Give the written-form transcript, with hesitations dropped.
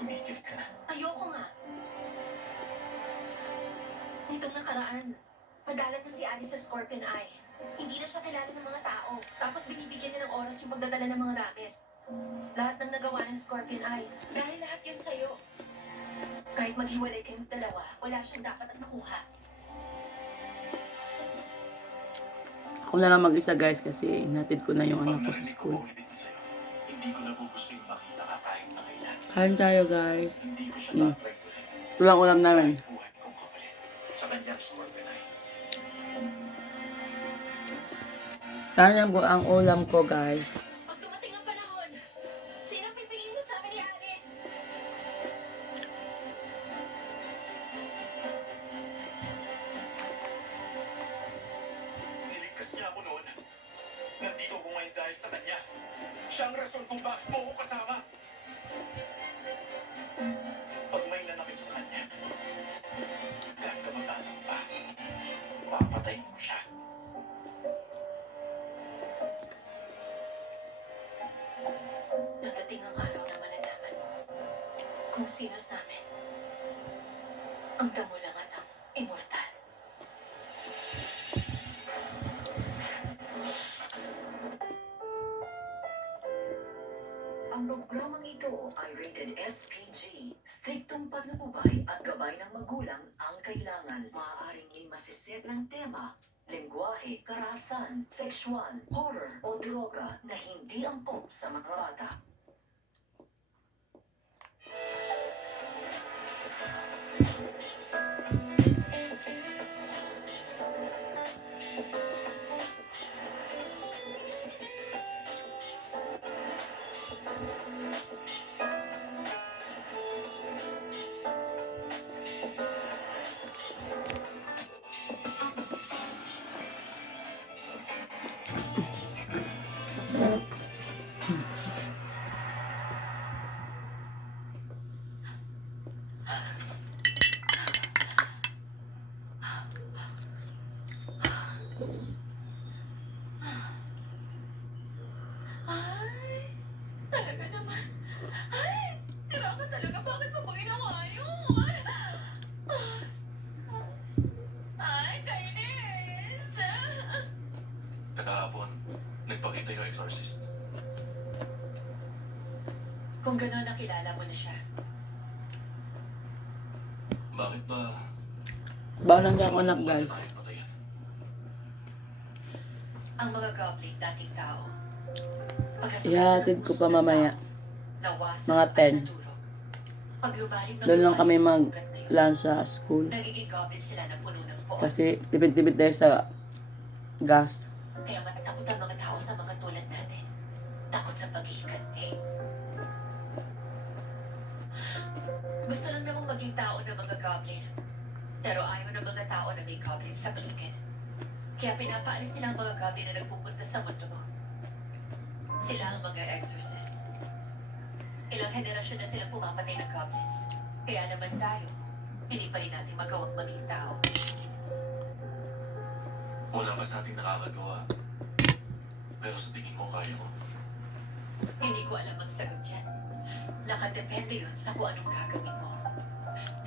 Tumigil ka na. Ayoko nga. Nitong nakaraan, madalat na si Alice sa Scorpion Eye. Hindi na siya kilala ng mga tao. Tapos binibigyan niya ng oras yung pagdadala ng mga gamit. Lahat ng nagawa ng Scorpion Eye. Dahil lahat yun sa'yo. Kahit maghiwalay kayong dalawa, wala siyang dapat at makuha. Ako na lang mag-isa guys kasi inatid ko na yung anak ko sa Pag school. narinig ko sa'yo, hindi ko na gusto yung makita ka kahit na kailan. Kain tayo guys. Hindi ko siya Mm. tatraydulin. Ito lang ulam namin. Kahit buhay kong kapalit. Sa kanyang Scorpion Eye. Kaya po ang ulam ko guys. Pag dumating ang panahon, sino pipiliin mo sa amin ni Alice? Niligtas niya ako noon. Nandito ko ngayon dahil sa kanya. Siya ang rason kung bakit mo ako kasama. Pag may nanakit sa kanya, kahit kamag-anak pa, papatayin mo siya. Dadating ang araw na malalaman mo kung sino sa amin ang damo lang at ang immortal. Ang programang ito ay rated SPG. Striktong patnubay at gabay ng magulang ang kailangan. Maaaring imasiset ng tema, lengguwahe, karahasan, sexual, horror o droga na hindi angkop sa mga bata. Ay, talaga naman. Ay, sira ka talaga. Bakit mo ba ginawa yun? Ay, kainis. Kahapon, nagpakita yung exorcist. Kung gano'n, nakilala mo na siya. Bakit ba? Balang ka anak guys. Patayan? Ang mga goblin, dating tao. Ihatid ko pa mamaya. Nawasak Mga at 10. nadurog. Pag lumalim ng Doon lang kami lumalim ang mag sugat na yun, lunch sa school. nagiging goblin sila na puno ng poon. Kasi tipid-tipid tayo sa gas. Kaya matatakot ang mga tao sa mga tulad natin. Takot sa paghihiganti. Gusto lang namang maging tao ng mga goblin. Pero ayaw ng mga tao na may goblin sa paligid. Kaya pinapaalis nila ang mga goblin na nagpupunta sa mundo mo. Sila ang mga exorcist. Ilang henerasyon na silang pumapatay ng goblins. Kaya naman tayo, hindi pa rin natin magawang maging tao. Wala pa sa ating nakakagawa. Pero sa tingin mo, kaya mo. Hindi ko alam ang sagot yan. Nakadepende yun sa kung anong gagawin